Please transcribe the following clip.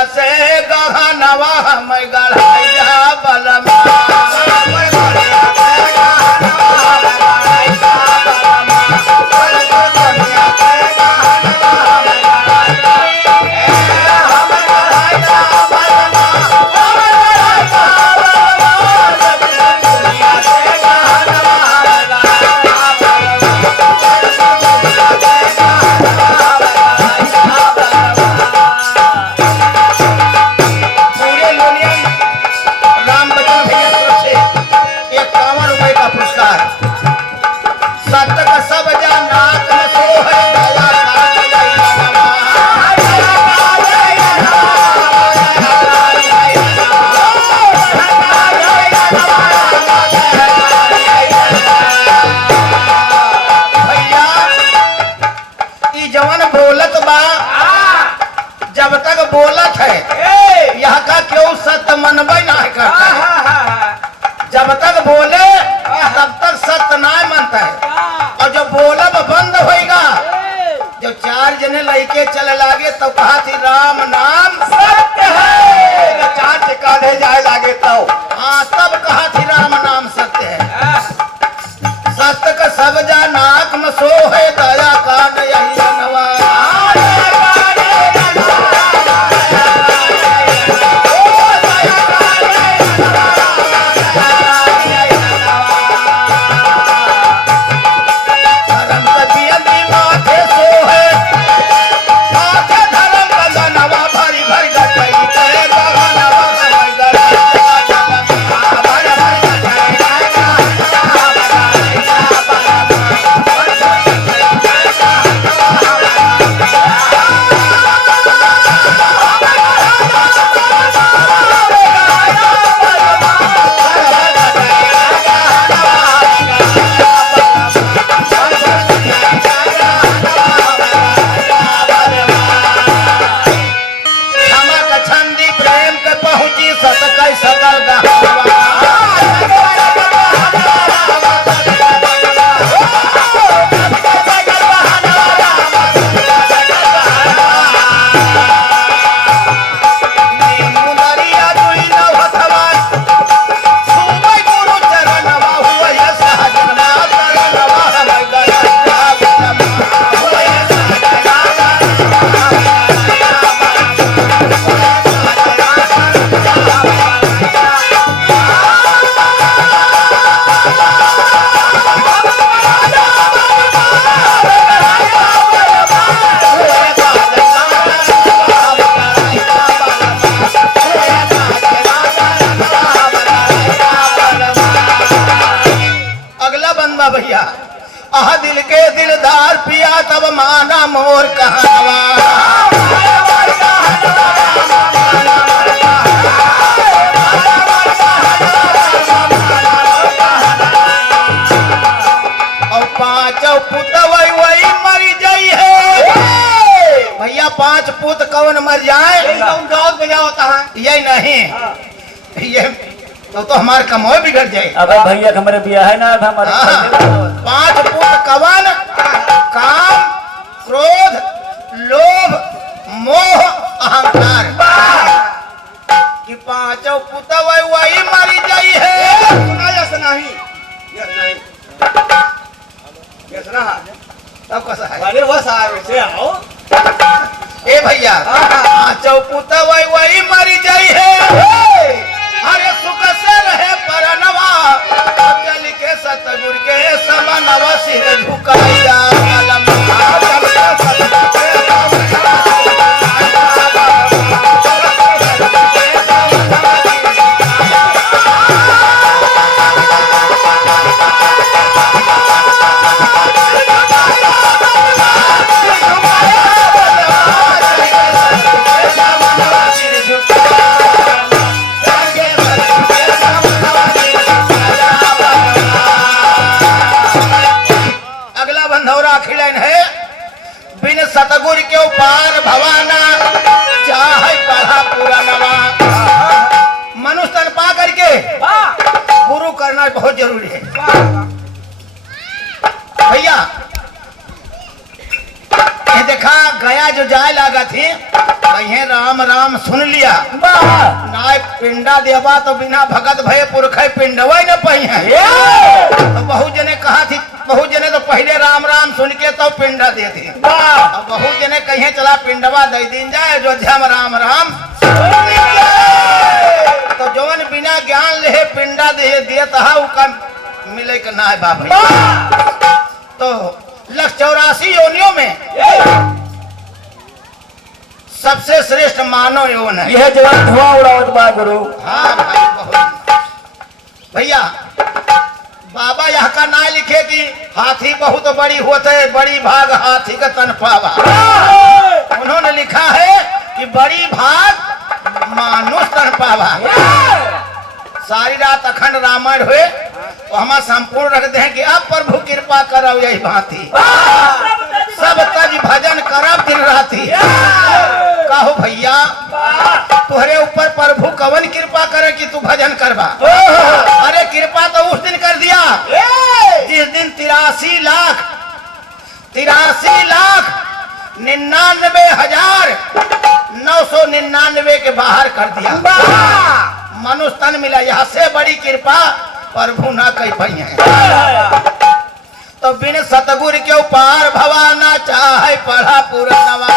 दुनिया से गहनवा हम गढ़ाइया बलमा जब तक बोलत है यहाँ का क्यों सत्य मनबे ना करता है। जब तक बोले तब तक सत्य ना मनता है और जब बोलब बंद होएगा जब चार जने लड़के चले लागे तो कहा थी राम नाम सत्य है चार चिकाने जाए लागे तो हाँ तब कहा थी राम नाम सत्य है। सत्य का सब जा नाक में सो है दया काट यही जनवा भैया आह दिल के दिलदार पिया तब माना मोर कहवा और पांचों पुत वही मर जाई है भैया। पांच पुत कौन मर जाए यही नहीं ये तो हमारे कमोए बिगड़ जाए। अब भैया हमारे बिया है ना हमारे पांच पुत कवन काम क्रोध लोभ मोह अहंकार कि पांचों पुत वही मरी जाई है। तब कैसा है अरे वो साहब से आओ ए भैया पांचों पुत वही मरी जाई है। हरे सुख से रहे परनवा चल के सतगुर के समनवा सिर झुकाइया सतगुर के पार भवाना चाहे पढ़ा पूरा नवा। मनुष्य तन पा करके गुरु करना बहुत जरूरी है भैया। देखा गया जो जाए लगा थी कहीं राम राम सुन लिया ना पिंडा देवा तो बिना भगत भय पुरखे पिंडवा न पही है तो बहु जने कहा थी बहु जने तो पहले राम राम सुन के तो पिंडा दे थी अब बहु जने कहीं चला पिंडवा दे दिन जाए अयोध्या में राम राम तो जवन बिना ज्ञान ले पिंडा दे देता है मिले का ना है बाबा तो 184 योनियों में सबसे श्रेष्ठ मानव यौन है यह जवान धुआं उड़ावत बा गुरु। हाँ भाई बहुत भैया बाबा यहाँ का ना लिखे कि हाथी बहुत बड़ी होते बड़ी भाग हाथी का तन पावा उन्होंने लिखा है कि बड़ी भाग मानुष तन पावा सारी रात अखंड रामायण हुए तो हम संपूर्ण रखते हैं कि अब प्रभु कृपा करो यही भांति सब तज भजन करब दिन राती कहो भैया तुहरे ऊपर प्रभु कवन कृपा करे कि तू भजन करवा अरे कृपा तो उस दिन कर दिया जिस दिन 83,99,999 के बाहर कर दिया मनुष्य तन मिला यहाँ से बड़ी कृपा प्रभु ना कही पाई है तो बिन सतगुरु के पार भवाना चाहे पढ़ा पूरा नवा